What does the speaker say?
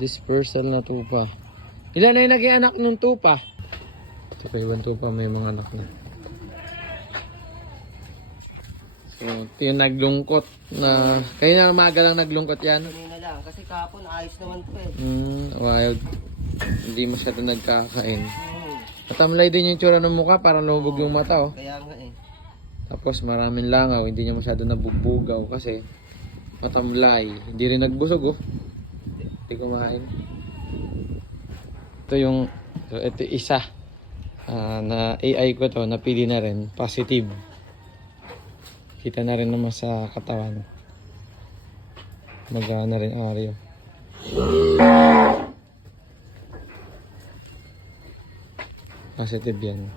dispersal na tupa. Ilan na yung naging anak nung tupa? Ito pa ibang tupa, may mga anak na. So, ito yung naglungkot na... Kayo na umaga lang naglungkot yan? Kanina lang, kasi kahapon ayos naman po eh. Wild. Hindi masyado nagkakain. Matamlay din yung tsura ng mukha, parang lumubog yung mata, oh. Kaya nga eh. Tapos maraming langaw, hindi niya masyado nabugbugaw kasi matamlay. Hindi rin nagbusog, oh. Hindi kumain. Ito yung... ito isa. Na AI ko to, napili na rin. Positive. Kita na rin naman sa katawan. Mag-ana rin Aryo. Positive yan.